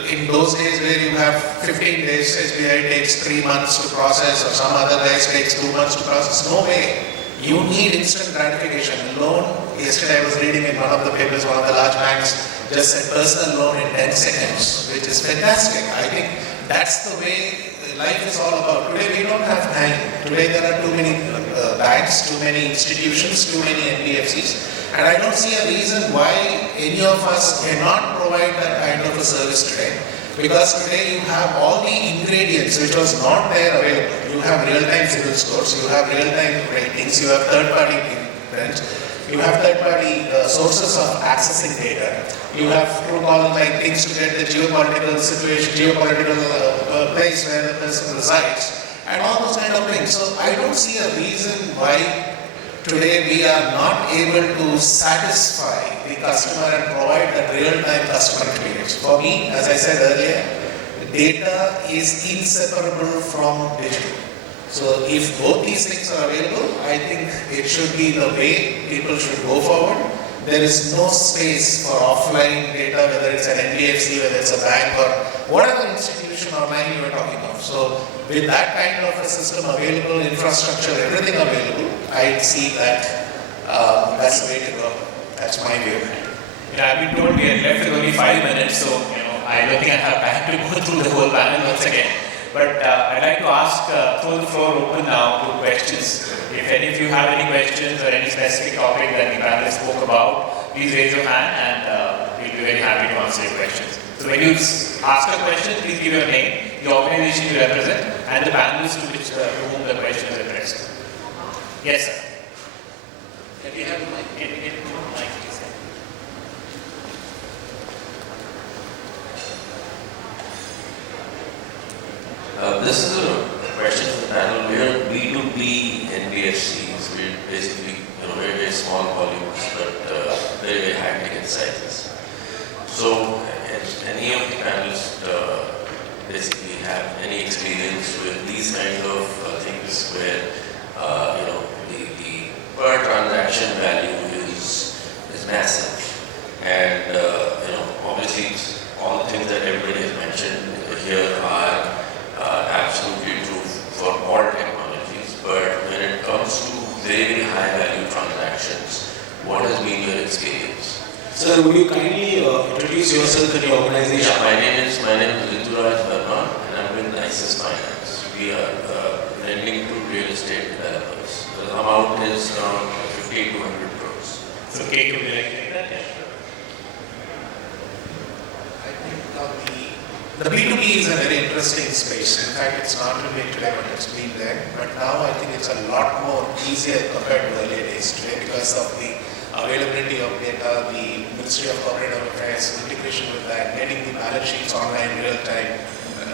in those days where you have 15 days, SBI takes 3 months to process, or some other guys takes 2 months to process. No way. You need instant gratification. Loan, yesterday I was reading in one of the papers, one of the large banks just said personal loan in 10 seconds, which is fantastic. I think that's the way life is all about. Today we don't have time. Today there are too many banks, too many institutions, too many NBFCs. And I don't see a reason why any of us cannot provide that kind of a service today. Because today you have all the ingredients which was not there available. You have real-time civil scores, you have real-time ratings, you have third-party rents. You have third-party sources of accessing data. You have Truecaller like things to get the geopolitical situation, geopolitical place where the person resides, and all those kind of things. So I don't see a reason why today we are not able to satisfy the customer and provide that real-time customer experience. For me, as I said earlier, data is inseparable from digital. So if both these things are available, I think it should be the way people should go forward. There is no space for offline data, whether it's an NBFC, whether it's a bank or whatever institution or line you are talking of. So with that kind of a system available, infrastructure, everything available, I see that that's the way to go. That's my view. Yeah, I've been told we are left with only 5 minutes, so I don't think I have time to go through the whole panel once again. But I'd like to ask, throw the floor open now to questions. If any of you have any questions or any specific topic that the panel spoke about, please raise your hand and we'll be very happy to answer your questions. So when you ask a question, please give your name, the organization you represent, and the panelists to whom the question is addressed. Yes, sir. Can we have the mic? Can we get the mic, please? This is a question for the panel. We are B2B NBFCs. We're basically very, very small volumes, but very, very high ticket sizes. So, any of the panelists basically have any experience with these kinds of things where the per transaction value is massive, and obviously all the things that everybody has mentioned here are absolutely true for all technologies, but when it comes to very high value transactions, what has been your experience? Sir, would you kindly introduce yourself and your organization? Yeah, my name is Suraj, and I'm with ISIS Finance. We are lending to real estate developers. The amount is around 50 to 100 crores. So, K to direct that? I think the B2B is a very interesting space. In fact, it's not only today, but it's been there. But now I think it's a lot more easier compared to earlier days today because of the availability of data, the Ministry of Corporate Affairs, integration with that, getting the balance sheets online real time,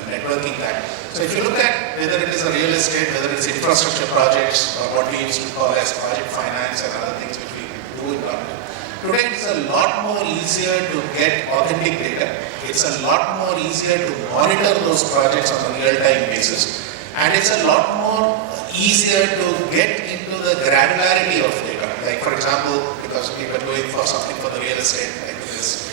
networking that. So if you look at whether it is a real estate, whether it's infrastructure projects, or what we used to call as project finance and other things which we do in government, today it's a lot more easier to get authentic data. It's a lot more easier to monitor those projects on a real-time basis. And it's a lot more easier to get into the granularity of data. Like for example, because we were doing for something for the real estate, like this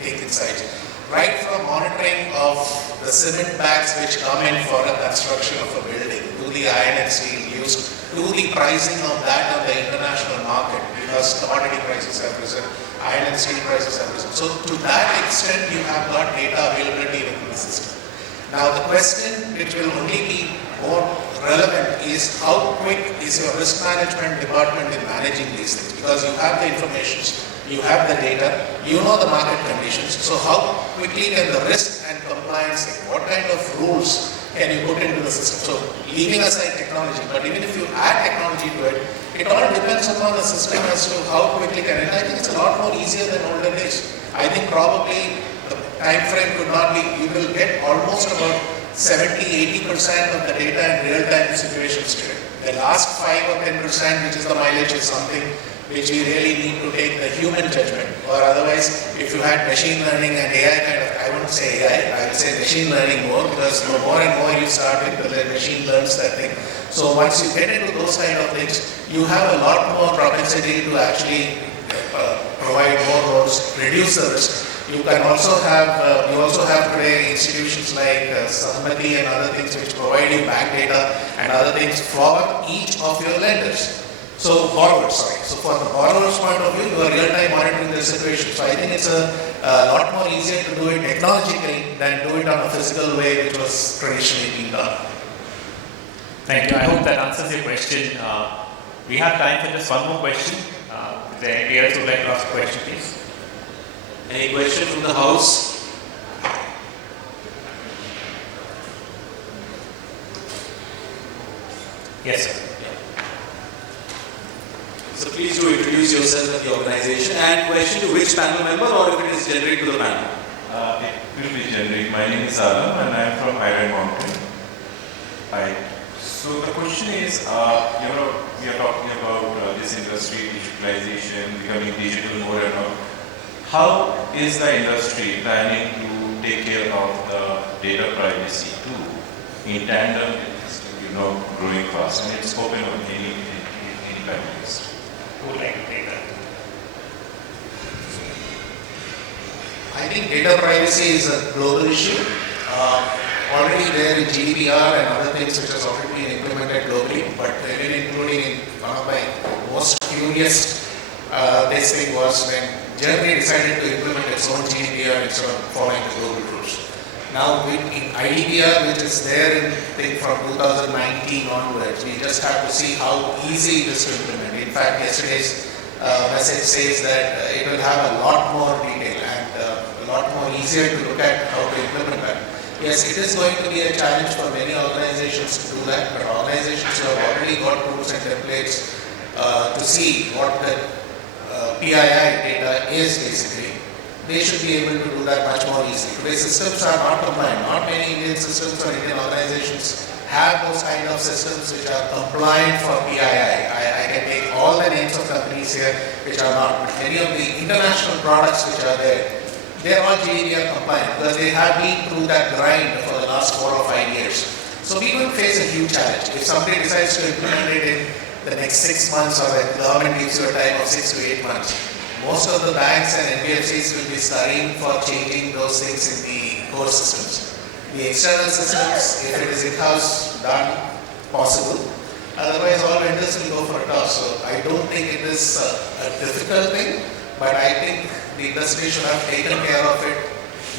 Take Insights. Right from monitoring of the cement bags which come in for a construction of a building, to the iron and steel used, to the pricing of that on the international market, because commodity prices have risen, iron and steel prices have risen. So to that extent, you have got data availability within the system. Now the question which will only be more relevant is how quick is your risk management department in managing these things, because you have the information, you have the data, you know the market conditions. So how quickly can the risk and compliance, what kind of rules can you put into the system? So leaving aside technology, but even if you add technology to it, it all depends upon the system as to how quickly can it. I think it's a lot more easier than older days. I think probably the time frame could not be, you will get almost about 70-80% of the data in real-time situations today. The last 5 or 10%, which is the mileage, is something which we really need to take the human judgment. Or otherwise, if you had machine learning and AI kind of, I wouldn't say AI, I would say machine learning more, because more and more you start with, the machine learns that thing. So once you get into those kind of things, you have a lot more propensity to actually provide more roles, reduce the risk. You can also have, you also have today institutions like Saha and other things which provide you bank data and other things for each of your lenders. So borrowers, sorry. So for the borrower's point of view, you are real-time monitoring the situation. So I think it's a lot more easier to do it technologically than do it on a physical way which was traditionally being done. Thank you. I hope that answers your question. We have time for just one more question. Is there anybody else who would like to ask a question, please? Any question from the house? Yes, sir. So please do introduce yourself and the organization, and question to which panel member, or if it is generic to the panel. It will be generic. My name is Saha and I am from Iron Mountain. Hi. So the question is, we are talking about this industry, digitalization, becoming digital more and more. How is the industry planning to take care of the data privacy too, in tandem with growing fast? And it's open on any panelist. Who would like to take that? I think data privacy is a global issue. Already there in GDPR and other things which has already been implemented globally, but even including in one of my most curious this thing was when Germany decided to implement its own GDPR instead of following the global rules. Now in IDPR, which is there in from 2019 onwards, we just have to see how easy it is to implement. In fact, yesterday's message says that it will have a lot more detail and a lot more easier to look at how to implement that. Yes, it is going to be a challenge for many organizations to do that, but organizations who have already got tools and templates to see what the PII data is basically, they should be able to do that much more easily. Today's systems are not combined. Not many Indian systems or Indian organizations have those kind of systems which are compliant for PII. I can take all the names of companies here which are not. Many of the international products which are there, they are all GDPR compliant because they have been through that grind for the last 4 or 5 years. So we will face a huge challenge. If somebody decides to implement it in the next 6 months, or the government gives you a time of 6 to 8 months, most of the banks and NBFCs will be studying for changing those things in the core systems. The external systems, if it is in-house done, possible. Otherwise, all vendors will go for a toss. So I don't think it is a difficult thing, but I think the industry should have taken care of it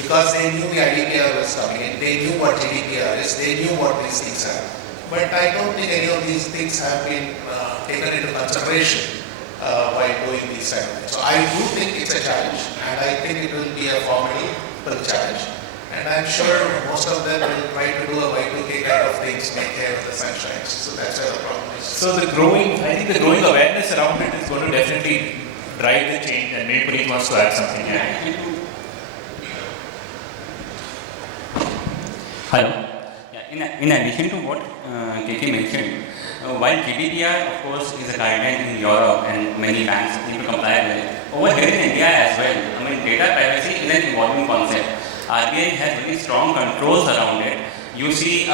because they knew the IDPR was coming in. They knew what GDPR is. They knew what these things are. But I don't think any of these things have been taken into consideration by doing these kind of things. So I do think it's a challenge, and I think it will be a formidable challenge. And I'm sure most of them will try to do a Y2K kind of things, make hay with the sunshine. So that's where the problem is. So I think the growing awareness around it is going to definitely drive the change, and maybe Puneet wants to add something. Hello. Yeah, in addition to what KK mentioned, while GDPR, of course, is a guideline in Europe and many banks need to comply with it, over here in India as well, data privacy is an evolving concept. RBI has very strong controls around it. You see,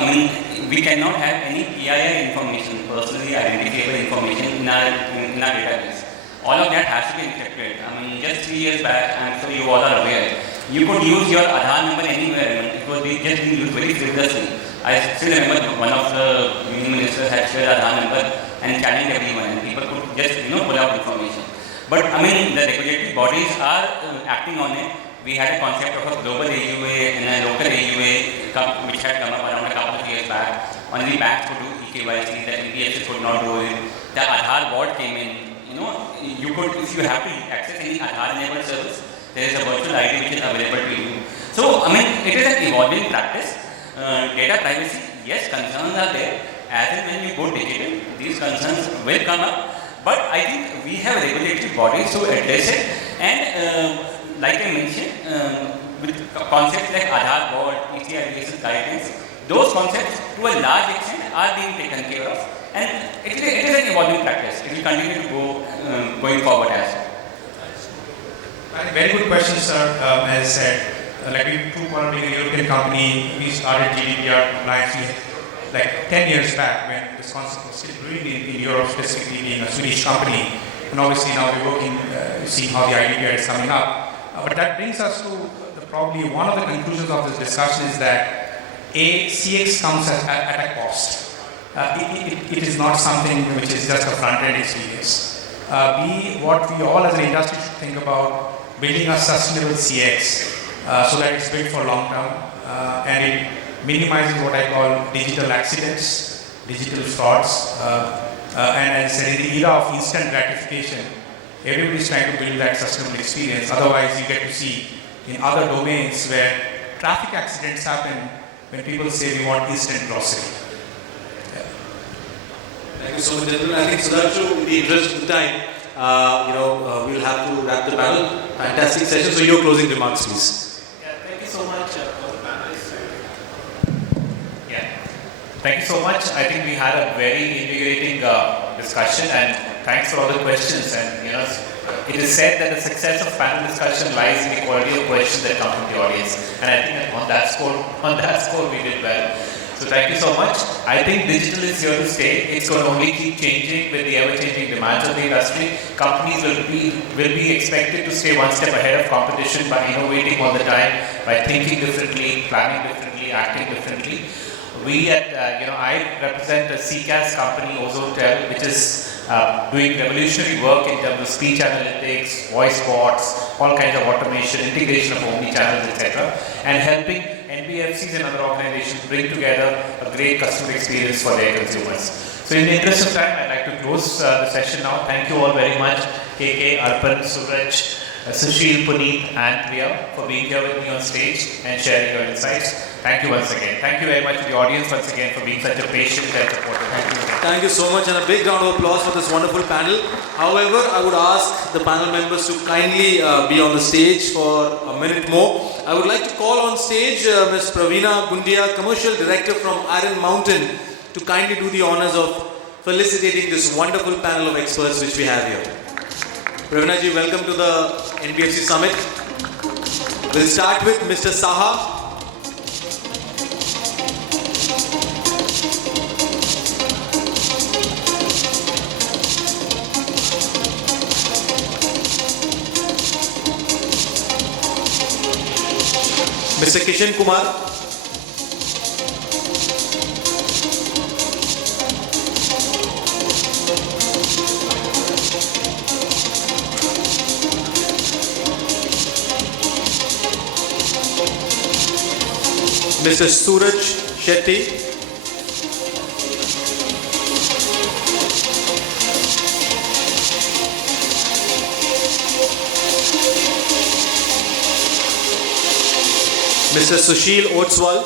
we cannot have any PII information, personally identifiable information in our database. All of that has to be encrypted. Just 3 years back, I'm sure you all are aware, you could use your Aadhaar number anywhere. It was just being used very frivolously. I still remember one of the union ministers had shared Aadhaar number and challenged everyone, and people could just pull out information. But the regulatory bodies are acting on it. We had a concept of a global AUA and a local AUA which had come up around a couple of years back. Only banks could do eKYC, the NBFCs could not do it. The Aadhaar board came in. You could, if you have to access any Aadhaar-enabled service, there is a virtual ID which is available to you. So, it is an evolving practice. Data privacy, yes, concerns are there. As and when you go digital, these concerns will come up. But I think we have regulatory bodies to address it. And like I mentioned, with concepts like Aadhaar board, ECIDS guidance, those concepts to a large extent are being taken care of. And it is an evolving practice. It will continue to go going forward as well. Very good question, sir. As said, like Truecaller being a European company, we started GDPR compliance like 10 years back when this concept was still brewing in Europe, specifically being a Swedish company. And obviously now we're working, seeing how the IDPR is coming up. But that brings us to probably one of the conclusions of this discussion is that CX comes at a cost. It is not something which is just a front-end experience. What we all as an industry should think about building a sustainable CX so that it's built for long term and it minimizes what I call digital accidents, digital frauds, and as I said, in the era of instant gratification, everybody is trying to build that sustainable experience. Otherwise, you get to see in other domains where traffic accidents happen when people say we want instant grocery. Thank you so much, gentlemen. I think Sudhanshu, in the interest of the time, we'll have to wrap the panel. Fantastic session. So your closing remarks, please. Yeah, thank you so much for the panelists. Yeah, thank you so much. I think we had a very invigorating discussion, and thanks for all the questions. And it is said that the success of panel discussion lies in the quality of questions that come from the audience. And I think that on that score, we did well. So thank you so much. I think digital is here to stay. It's going to only keep changing with the ever-changing demands of the industry. Companies will be expected to stay one step ahead of competition by innovating all the time, by thinking differently, planning differently, acting differently. We at, I represent a CCaaS company, Ozonetel, which is doing revolutionary work in terms of speech analytics, voice bots, all kinds of automation, integration of omni-channels, etc. and helping NBFCs and other organizations bring together a great customer experience for their consumers. So in the interest of time, I'd like to close the session now. Thank you all very much, KK, Arpan, Suraj, Sushil, Puneet and Priyam for being here with me on stage and sharing your insights. Thank you once again. Thank you very much to the audience once again for being such a patient and supportive. Thank you again. Thank you so much, and a big round of applause for this wonderful panel. However, I would ask the panel members to kindly be on the stage for a minute more. I would like to call on stage Ms. Praveena Gundia, Commercial Director from Iron Mountain, to kindly do the honors of felicitating this wonderful panel of experts which we have here. Praveena ji, welcome to the NBFC Summit. We'll start with Mr. Saha. Mr. Kishen Kumar. Mr. Suraj Shetty. Mr. Sushil Ostwal.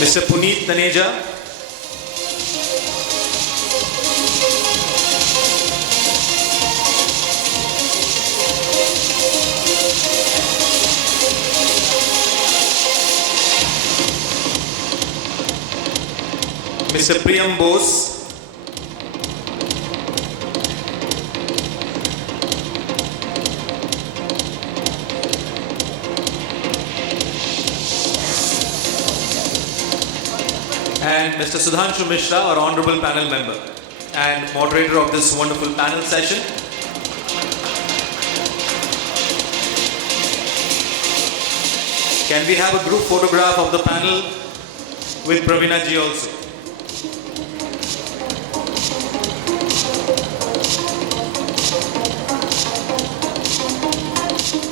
Mr. Puneet Taneja. Mr. Priyam Bose. And Mr. Sudhanshu Mishra, our honorable panel member and moderator of this wonderful panel session. Can we have a group photograph of the panel with Praveena ji also?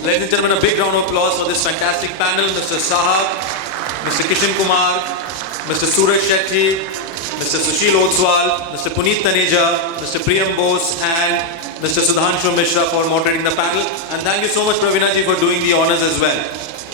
Ladies and gentlemen, a big round of applause for this fantastic panel. Mr. Saha, Mr. Kishen Kumar, Mr. Suraj Shetty, Mr. Sushil Ostwal, Mr. Puneet Taneja, Mr. Priyam Bose and Mr. Sudhanshu Mishra for moderating the panel. And thank you so much, Praveena ji, for doing the honors as well.